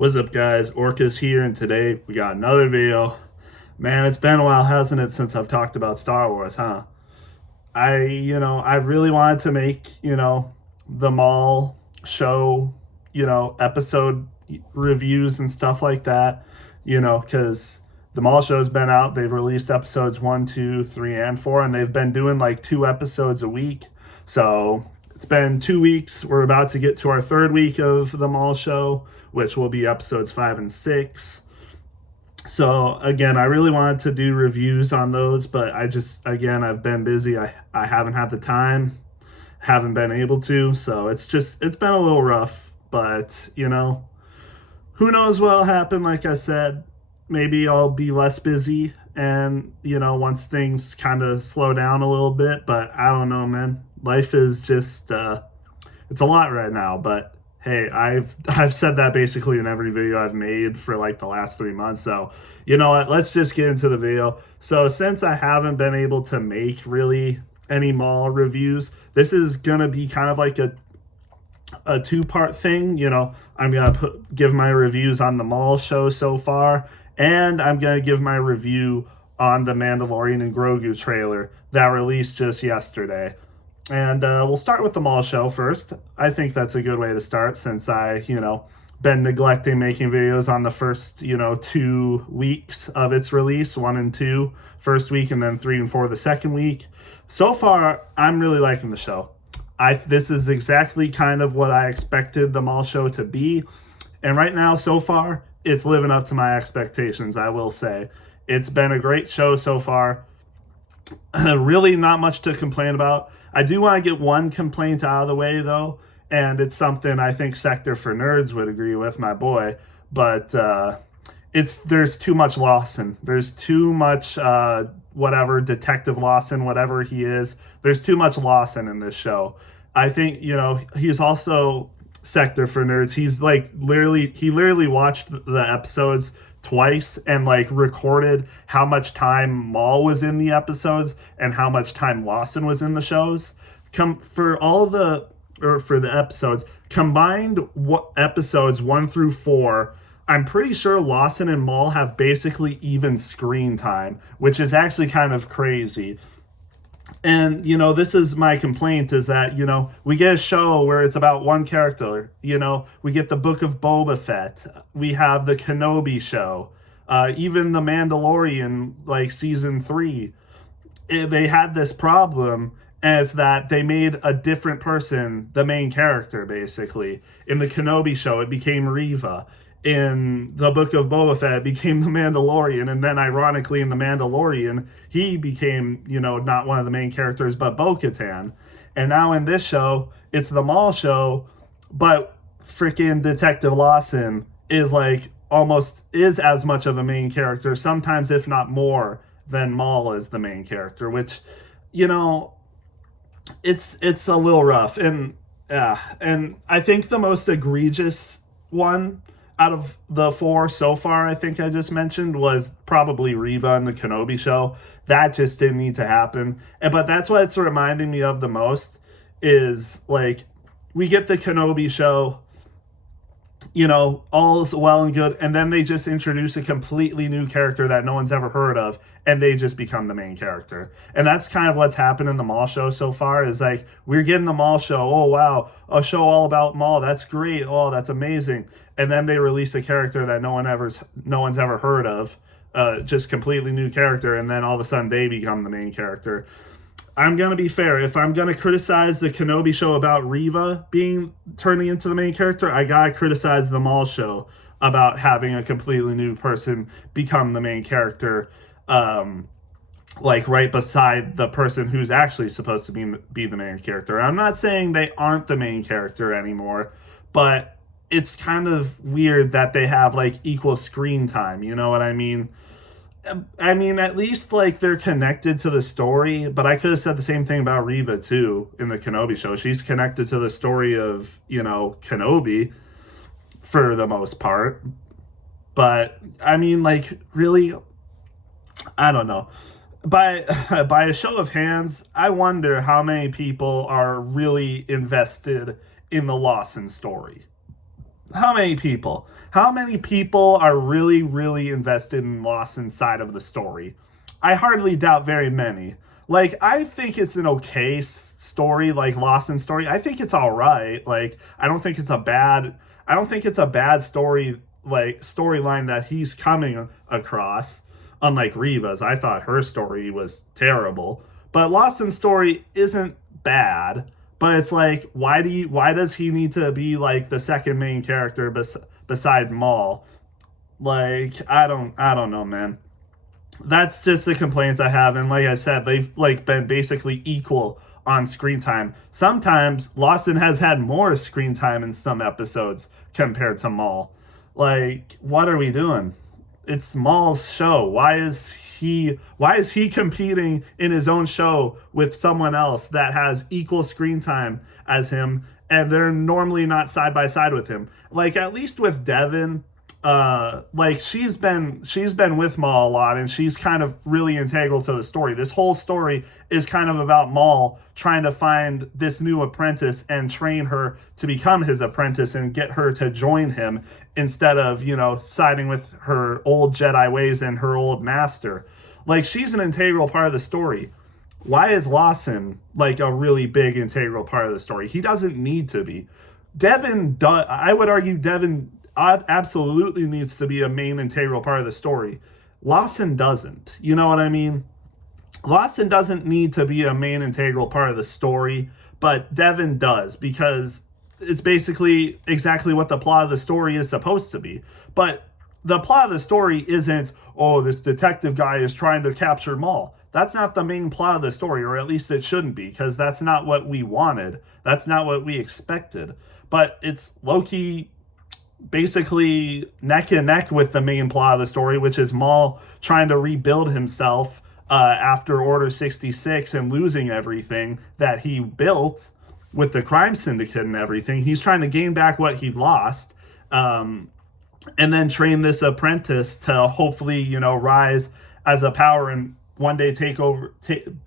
What's up, guys? Orca's here, and today we got another video. Man, it's been a while, hasn't it, since I've talked about Star Wars, huh? I really wanted to make, the Maul show, episode reviews and stuff like that, because the Maul show's been out. They've released episodes 1, 2, 3, and 4, and they've been doing like 2 episodes a week. So it's been 2 weeks. We're about to get to our third week of the Maul show, which will be episodes 5 and 6. So again, I really wanted to do reviews on those, but I've been busy. I haven't had the time, haven't been able to. So it's been a little rough, but who knows what'll happen. Like I said, maybe I'll be less busy and, once things kind of slow down a little bit, but I don't know, man. Life is just, it's a lot right now, but hey, I've said that basically in every video I've made for like the last 3 months. So, you know what? Let's just get into the video. So, since I haven't been able to make really any Maul reviews, this is gonna be kind of like a two-part thing. I'm gonna give my reviews on the Maul show so far, and I'm gonna give my review on the Mandalorian and Grogu trailer that released just yesterday. And we'll start with the Maul show first. I think that's a good way to start since been neglecting making videos on the first, 2 weeks of its release, 1 and 2 first week, and then 3 and 4 the second week. So far, I'm really liking the show. This is exactly kind of what I expected the Maul show to be. And right now, so far, it's living up to my expectations, I will say. It's been a great show so far. Really not much to complain about. I do want to get one complaint out of the way, though, and it's something I think Sector for Nerds would agree with, my boy, but there's too much Lawson. There's too much whatever, Detective Lawson, whatever he is. There's too much Lawson in this show. I think, he's also Sector for Nerds. He's literally watched the episodes twice and recorded how much time Maul was in the episodes and how much time Lawson was in the shows. For the episodes combined, episodes 1 through 4, I'm pretty sure Lawson and Maul have basically even screen time, which is actually kind of crazy. And, this is my complaint is that, we get a show where it's about one character. We get the Book of Boba Fett. We have the Kenobi show. Even the Mandalorian, season 3. They had this problem as that they made a different person the main character, basically. In the Kenobi show, it became Reva. In the Book of Boba Fett, it became the Mandalorian, and then ironically in the Mandalorian, he became, not one of the main characters, but Bo-Katan. And now in this show, it's the Maul show, but freaking Detective Lawson is almost is as much of a main character, sometimes if not more than Maul is the main character, which, it's a little rough. And I think the most egregious one out of the 4 so far, I think I just mentioned, was probably Reva in the Kenobi show. That just didn't need to happen. But that's what it's reminding me of the most is, we get the Kenobi show, all is well and good, and then they just introduce a completely new character that no one's ever heard of, and they just become the main character. And that's kind of what's happened in the Maul show so far, is we're getting the Maul show, oh wow, a show all about Maul, that's great, oh that's amazing. And then they release a character that no one's ever heard of, just completely new character, and then all of a sudden they become the main character. I'm going to be fair. If I'm going to criticize the Kenobi show about Reva turning into the main character, I got to criticize the Maul show about having a completely new person become the main character, right beside the person who's actually supposed to be the main character. I'm not saying they aren't the main character anymore, but it's kind of weird that they have equal screen time. You know what I mean? At least they're connected to the story, but I could have said the same thing about Reva too in the Kenobi show. She's connected to the story of, Kenobi for the most part. But really, I don't know. By a show of hands, I wonder how many people are really invested in the Lawson story. How many people? How many people are really, really invested in Lawson's side of the story? I hardly doubt very many. Like, I think it's an okay story, like Lawson's story. I think it's all right. Like, I don't think it's a bad. I don't think it's a bad story, like storyline that he's coming across. Unlike Reva's, I thought her story was terrible. But Lawson's story isn't bad, but it's like, why does he need to be like the second main character beside Maul? Like, I don't know, man. That's just the complaints I have, and like I said, they've like been basically equal on screen time. Sometimes Lawson has had more screen time in some episodes compared to Maul. Like, what are we doing? It's Maul's show. Why is he competing in his own show with someone else that has equal screen time as him, and they're normally not side by side with him? Like, at least with Devin, like she's been with Maul a lot, and she's kind of really integral to the story. This whole story is kind of about Maul trying to find this new apprentice and train her to become his apprentice and get her to join him instead of, siding with her old Jedi ways and her old master. Like, she's an integral part of the story. Why is Lawson like a really big integral part of the story? He doesn't need to be. I would argue Devin absolutely needs to be a main integral part of the story. Lawson doesn't. You know what I mean? Lawson doesn't need to be a main integral part of the story, but Devin does, because it's basically exactly what the plot of the story is supposed to be. But the plot of the story isn't, oh, this detective guy is trying to capture Maul. That's not the main plot of the story, or at least it shouldn't be, because that's not what we wanted. That's not what we expected. But it's low-key basically neck and neck with the main plot of the story, which is Maul trying to rebuild himself after Order 66 and losing everything that he built with the crime syndicate and everything. He's trying to gain back what he lost, and then train this apprentice to hopefully, rise as a power and one day defeat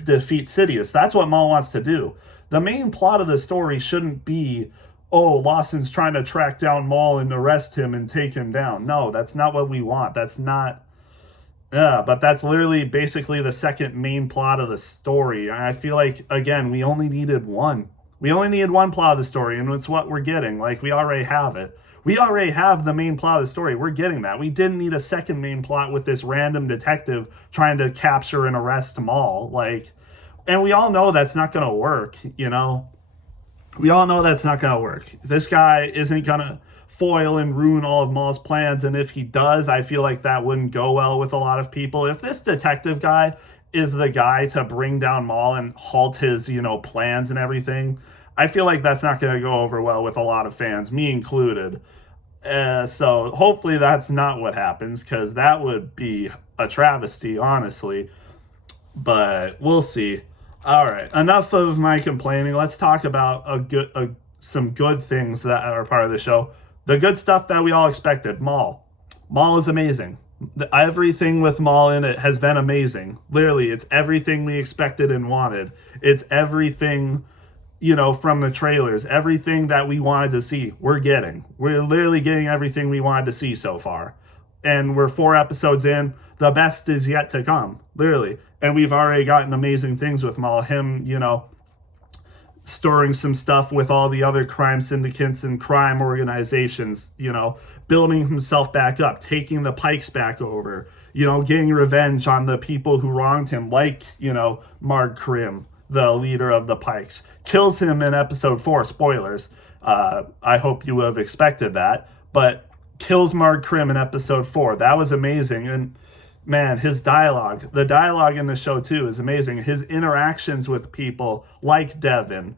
Sidious. That's what Maul wants to do. The main plot of the story shouldn't be, oh, Lawson's trying to track down Maul and arrest him and take him down. No, that's not what we want. That's not. Yeah, but that's literally basically the second main plot of the story. And I feel like, again, we only needed one. We only needed one plot of the story, and it's what we're getting. Like, we already have it. We already have the main plot of the story. We're getting that. We didn't need a second main plot with this random detective trying to capture and arrest Maul. Like, and we all know that's not going to work, We all know that's not going to work. This guy isn't going to foil and ruin all of Maul's plans, and if he does, I feel like that wouldn't go well with a lot of people. If this detective guy is the guy to bring down Maul and halt his, plans and everything, I feel like that's not going to go over well with a lot of fans, me included. So hopefully that's not what happens, because that would be a travesty, honestly. But we'll see. All right, enough of my complaining. Let's talk about some good things that are part of the show. The good stuff that we all expected. Maul. Maul is amazing. Everything with Maul in it has been amazing. Literally, it's everything we expected and wanted. It's everything, from the trailers. Everything that we wanted to see, we're getting. We're literally getting everything we wanted to see so far. And we're 4 episodes in. The best is yet to come, literally. And we've already gotten amazing things with Maul. Him, stirring some stuff with all the other crime syndicates and crime organizations, building himself back up, taking the Pikes back over, getting revenge on the people who wronged him, like, Marg Krim, the leader of the Pikes. Kills him in episode 4, spoilers. I hope you have expected that. But kills Marg Krim in episode 4. That was amazing. And man, the dialogue in the show too is amazing. His interactions with people like Devin,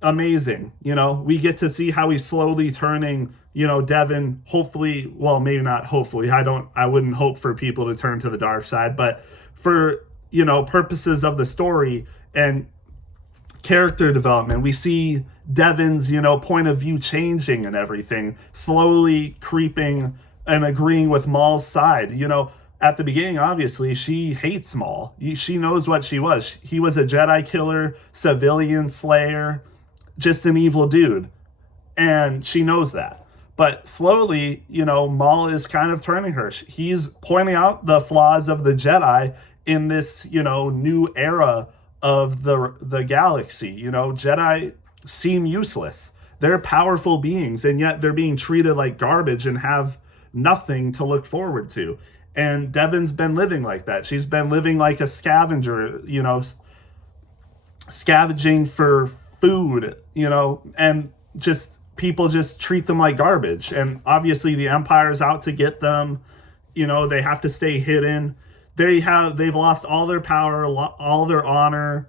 amazing. We get to see how he's slowly turning, Devin, hopefully, well, maybe not hopefully. I wouldn't hope for people to turn to the dark side, but for, purposes of the story and character development, we see Devin's, point of view changing and everything, slowly creeping and agreeing with Maul's side. At the beginning, obviously, she hates Maul. She knows what she was. He was a Jedi killer, civilian slayer, just an evil dude. And she knows that. But slowly, Maul is kind of turning her. He's pointing out the flaws of the Jedi in this, new era of the galaxy. Jedi seem useless. They're powerful beings, and yet they're being treated like garbage and have nothing to look forward to. And Devon's been living like that. She's been living like a scavenger, scavenging for food, and just people just treat them like garbage. And obviously the Empire's out to get them. They have to stay hidden. They've lost all their power, all their honor,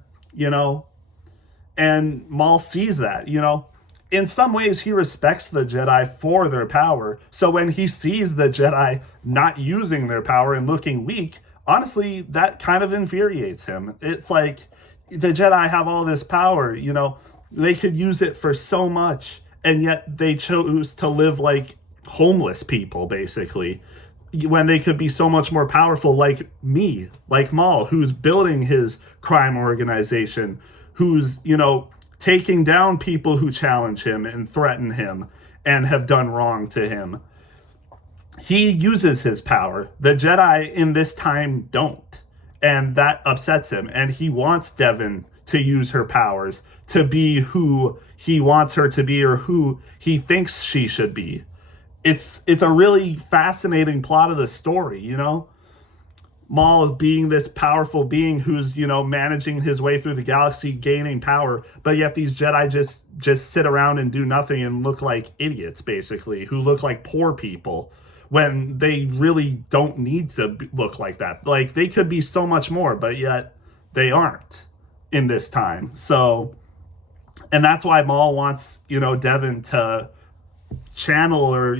and Maul sees that, In some ways, he respects the Jedi for their power. So when he sees the Jedi not using their power and looking weak, honestly, that kind of infuriates him. It's like the Jedi have all this power, they could use it for so much, and yet they chose to live like homeless people, basically, when they could be so much more powerful, like me, like Maul, who's building his crime organization, who's, taking down people who challenge him and threaten him and have done wrong to him. He uses his power. The Jedi in this time don't. And that upsets him. And he wants Devon to use her powers to be who he wants her to be or who he thinks she should be. It's a really fascinating plot of the story, Maul being this powerful being who's, managing his way through the galaxy, gaining power, but yet these Jedi just sit around and do nothing and look like idiots, basically, who look like poor people when they really don't need to look like that. Like, they could be so much more, but yet they aren't in this time. So, and that's why Maul wants, Devon to channel or,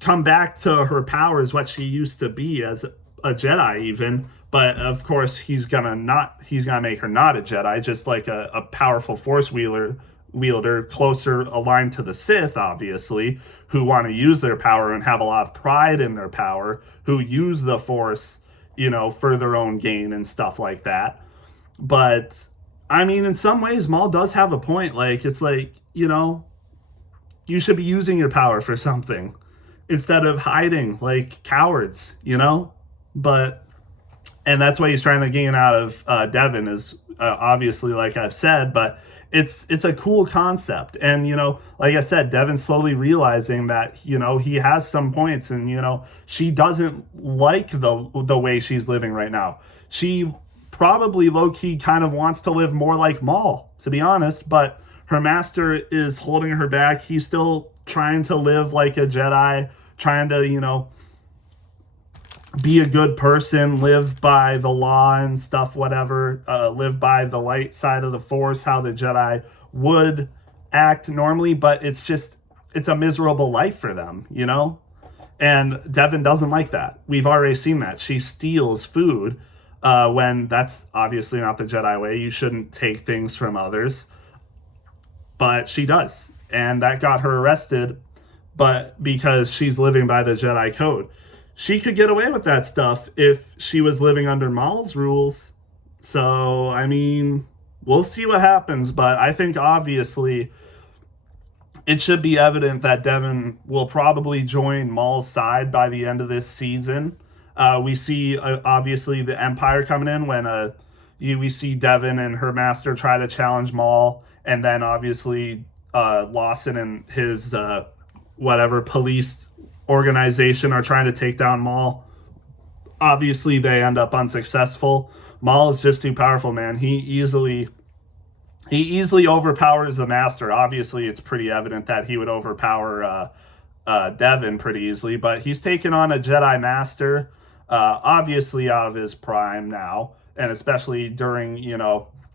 come back to her powers, what she used to be as a Jedi even, but of course he's gonna make her not a Jedi, just like a powerful Force wielder closer aligned to the Sith, obviously, who want to use their power and have a lot of pride in their power, who use the Force, for their own gain and stuff like that. But I mean, in some ways, Maul does have a point. Like, it's like, you should be using your power for something instead of hiding like cowards, But, and that's what he's trying to gain out of Devon is obviously, like I've said, but it's a cool concept. And, like I said, Devon's slowly realizing that, he has some points and, she doesn't like the way she's living right now. She probably low-key kind of wants to live more like Maul, to be honest, but her master is holding her back. He's still trying to live like a Jedi, trying to, be a good person, live by the law and stuff, whatever, live by the light side of the Force, how the Jedi would act normally, but it's a miserable life for them, And Devon doesn't like that. We've already seen that. She steals food when that's obviously not the Jedi way. You shouldn't take things from others. But she does. And that got her arrested, but because she's living by the Jedi code. She could get away with that stuff if she was living under Maul's rules. So, I mean, we'll see what happens, but I think obviously it should be evident that Devon will probably join Maul's side by the end of this season. We see, obviously, the Empire coming in when we see Devon and her master try to challenge Maul, and then obviously Lawson and his police organization are trying to take down Maul. Obviously, they end up unsuccessful. Maul is just too powerful, man. He easily overpowers the master. Obviously, it's pretty evident that he would overpower Devon pretty easily, but he's taken on a Jedi master, obviously out of his prime now, and especially during,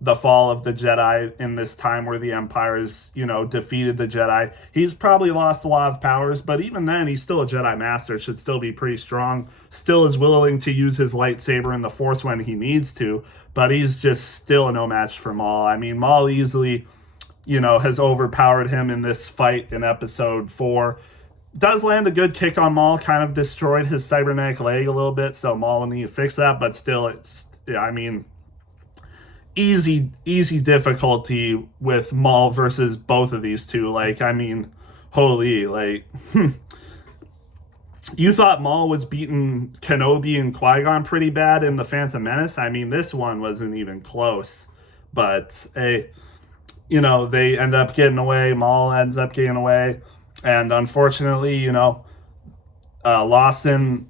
the fall of the Jedi in this time where the Empire's, defeated the Jedi. He's probably lost a lot of powers, but even then, he's still a Jedi Master, should still be pretty strong, still is willing to use his lightsaber and the Force when he needs to, but he's just still no match for Maul. I mean, Maul easily, has overpowered him in this fight in Episode 4. Does land a good kick on Maul, kind of destroyed his cybernetic leg a little bit, so Maul will need to fix that, but still, easy difficulty with Maul versus both of these two. Like, I mean, holy, like, you thought Maul was beating Kenobi and Qui-Gon pretty bad in The Phantom Menace. I mean, this one wasn't even close. But, hey, they end up getting away. Maul ends up getting away. And unfortunately, Lawson,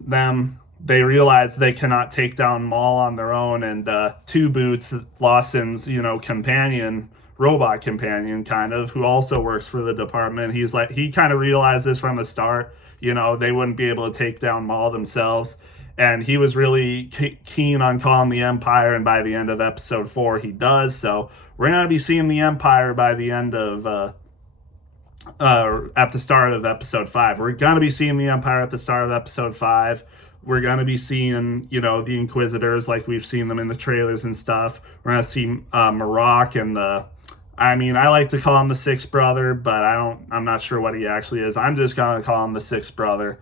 they realize they cannot take down Maul on their own. And Two Boots, Lawson's, robot companion, kind of, who also works for the department, he kind of realized this from the start. They wouldn't be able to take down Maul themselves. And he was really keen on calling the Empire, and by the end of episode 4, he does. So we're going to be seeing the Empire by the end of, at the start of episode 5. We're going to be seeing the Empire at the start of episode 5. We're going to be seeing, the Inquisitors like we've seen them in the trailers and stuff. We're going to see Marok and I like to call him the Sixth Brother, but I'm not sure what he actually is. I'm just going to call him the Sixth Brother.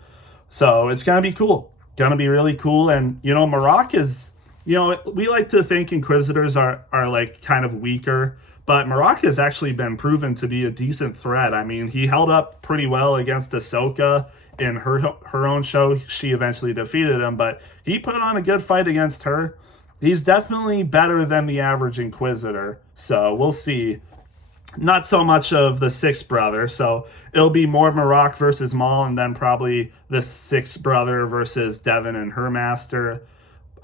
So it's going to be cool. Going to be really cool. And, Marok is, we like to think Inquisitors are like kind of weaker, but Marok has actually been proven to be a decent threat. I mean, he held up pretty well against Ahsoka in her own show. She eventually defeated him, but he put on a good fight against her. He's definitely better than the average Inquisitor, so we'll see. Not so much of the Sixth Brother, so it'll be more Marok versus Maul, and then probably the Sixth Brother versus Devin and her master,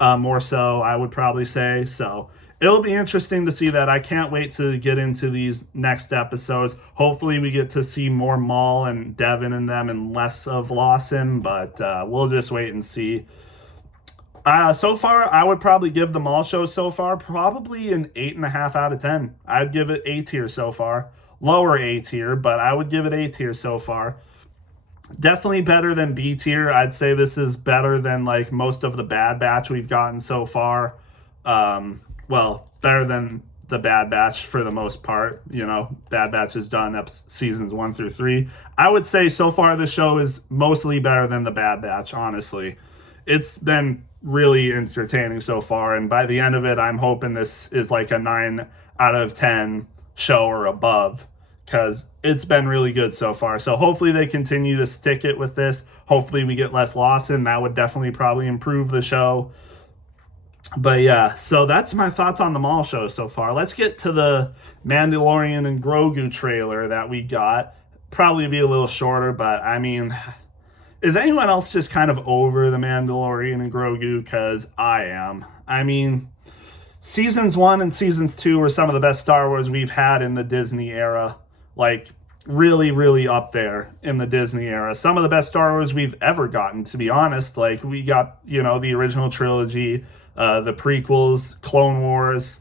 more so, I would probably say. So it'll be interesting to see that. I can't wait to get into these next episodes. Hopefully we get to see more Maul and Devin in them and less of Lawson, but we'll just wait and see. So far, I would probably give the Maul show so far probably an 8.5 out of 10. I'd give it A tier so far. Lower A tier, but I would give it A tier so far. Definitely better than B tier. I'd say this is better than like most of the Bad Batch we've gotten so far. Better than the Bad Batch for the most part. Bad Batch is done seasons 1 through 3. I would say so far the show is mostly better than the Bad Batch, honestly. It's been really entertaining so far, and by the end of it, I'm hoping this is like a 9 out of 10 show or above, because it's been really good so far. So hopefully they continue to stick it with this. Hopefully we get less Lawson. That would definitely probably improve the show. But yeah, so that's my thoughts on the Maul show so far. Let's get to the Mandalorian and Grogu trailer that we got. Probably be a little shorter, but I mean, is anyone else just kind of over the Mandalorian and Grogu? Because I am. I mean, seasons 1 and seasons 2 were some of the best Star Wars we've had in the Disney era. Like, really, really up there in the Disney era. Some of the best Star Wars we've ever gotten, to be honest. Like, we got, the original trilogy, the prequels, Clone Wars.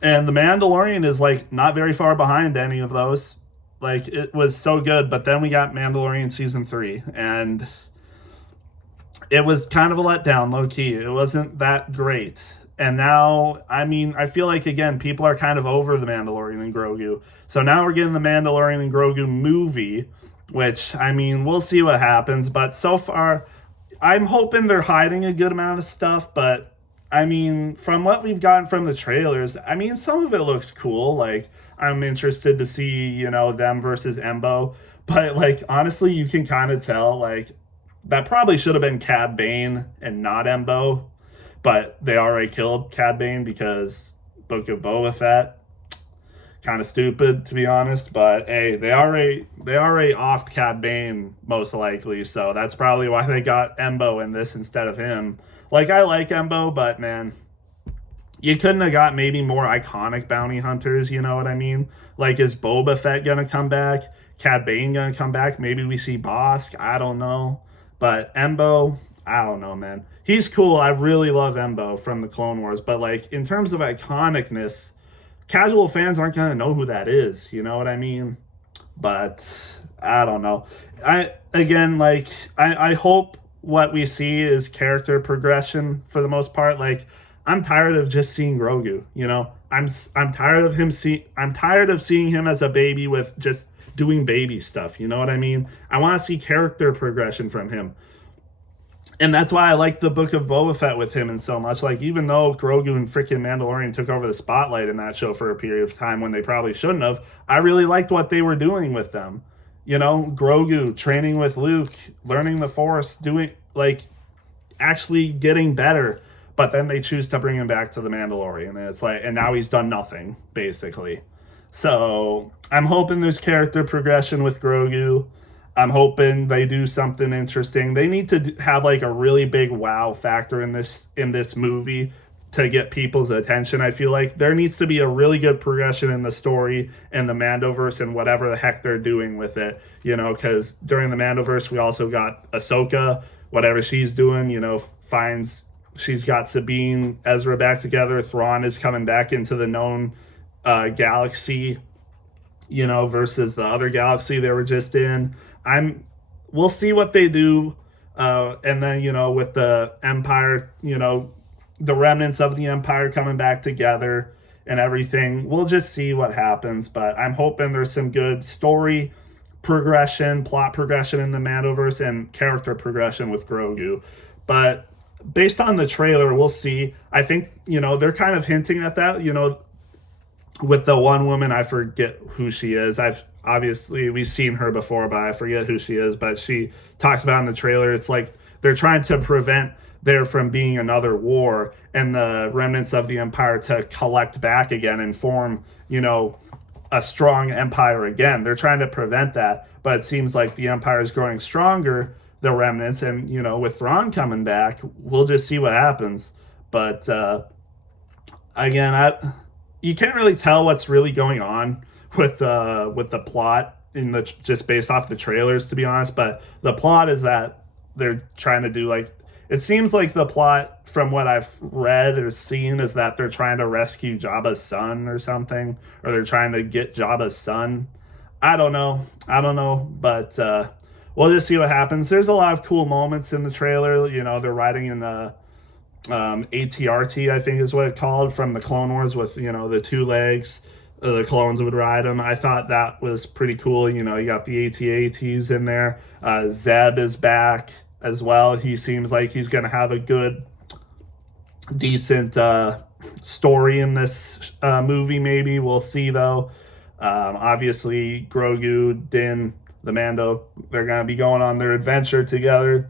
And The Mandalorian is, like, not very far behind any of those. Like, it was so good, but then we got Mandalorian Season 3, and it was kind of a letdown, low-key. It wasn't that great. And now, I feel like, again, people are kind of over The Mandalorian and Grogu. So now we're getting the Mandalorian and Grogu movie, which, we'll see what happens. But so far, I'm hoping they're hiding a good amount of stuff, but, from what we've gotten from the trailers, some of it looks cool. Like, I'm interested to see, them versus Embo. But, like, honestly, you can kind of tell, like, that probably should have been Cad Bane and not Embo. But they already killed Cad Bane because Book of Boba Fett. Kind of stupid, to be honest. But, hey, they already offed Cad Bane, most likely. So that's probably why they got Embo in this instead of him. Like, I like Embo, but, man, you couldn't have got maybe more iconic bounty hunters, you know what I mean? Like, is Boba Fett going to come back? Cad Bane going to come back? Maybe we see Bosk? I don't know. But Embo, I don't know, man. He's cool. I really love Embo from the Clone Wars. But, like, in terms of iconicness, casual fans aren't going to know who that is. You know what I mean? But I don't know. I hope what we see is character progression for the most part. Like, I'm tired of just seeing Grogu, I'm tired of him I'm tired of seeing him as a baby with just doing baby stuff, you know what I mean? I want to see character progression from him. And that's why I like the Book of Boba Fett with him and so much. Like, even though Grogu and freaking Mandalorian took over the spotlight in that show for a period of time when they probably shouldn't have, I really liked what they were doing with them. Grogu training with Luke, learning the Force, doing like actually getting better. But then they choose to bring him back to the Mandalorian, and it's like, and now he's done nothing basically. So I'm hoping there's character progression with Grogu. I'm hoping they do something interesting. They need to have like a really big wow factor in this movie to get people's attention. I feel like there needs to be a really good progression in the story and the Mandoverse and whatever the heck they're doing with it. Because during the Mandoverse we also got Ahsoka, whatever she's doing. Finds she's got Sabine, Ezra back together. Thrawn is coming back into the known galaxy, versus the other galaxy they were just in. We'll see what they do, and then with the Empire, the remnants of the Empire coming back together and everything. We'll just see what happens, but I'm hoping there's some good story progression, plot progression in the Mandoverse, and character progression with Grogu. But based on the trailer, we'll see. I think they're kind of hinting at that. With the one woman, I forget who she is. We've seen her before, but I forget who she is. But she talks about in the trailer, it's like they're trying to prevent there from being another war and the remnants of the Empire to collect back again and form, a strong empire again. They're trying to prevent that, but it seems like the Empire is growing stronger, the remnants, and with Thrawn coming back, we'll just see what happens. But again, you can't really tell what's really going on with the plot just based off the trailers, to be honest. But the plot is that they're trying to do it seems like the plot from what I've read or seen is that they're trying to rescue Jabba's son or something, or they're trying to get Jabba's son. I don't know, but we'll just see what happens. There's a lot of cool moments in the trailer. They're riding in the ATRT, I think is what it's called, from the Clone Wars with the two legs. The clones would ride them. I thought that was pretty cool. You got the AT-ATs in there. Zeb is back as well. He seems like he's going to have a good, decent story in this movie. Maybe we'll see though. Obviously, Grogu, Din, the Mando, they're going to be going on their adventure together.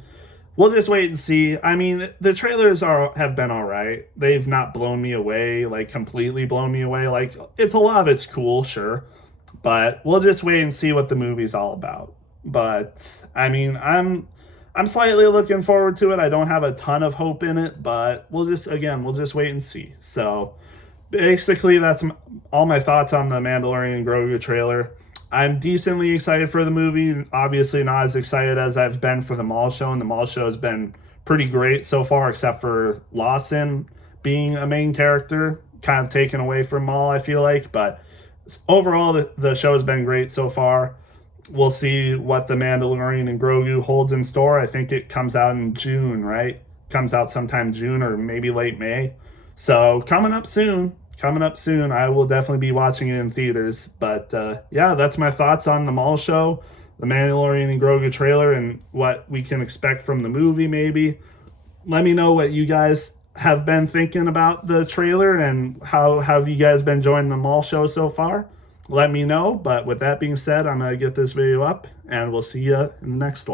We'll just wait and see. I mean, the trailers have been all right. They've not blown me away, completely blown me away. A lot of it's cool, sure, but we'll just wait and see what the movie's all about. But I mean, I'm slightly looking forward to it. I don't have a ton of hope in it, but we'll just wait and see. So basically, that's all my thoughts on the Mandalorian Grogu trailer. I'm decently excited for the movie. Obviously not as excited as I've been for the Maul show, and the Maul show has been pretty great so far, except for Lawson being a main character, kind of taken away from Maul, I feel like. But overall, the show has been great so far. We'll see what the Mandalorian and Grogu holds in store. I think it comes out in June, right? Comes out sometime June or maybe late May. So coming up soon. I will definitely be watching it in theaters. But yeah, that's my thoughts on the Maul show, the Mandalorian and Grogu trailer, and what we can expect from the movie maybe. Let me know what you guys have been thinking about the trailer, and how have you guys been enjoying the Maul show so far. Let me know. But with that being said, I'm going to get this video up, and we'll see you in the next one.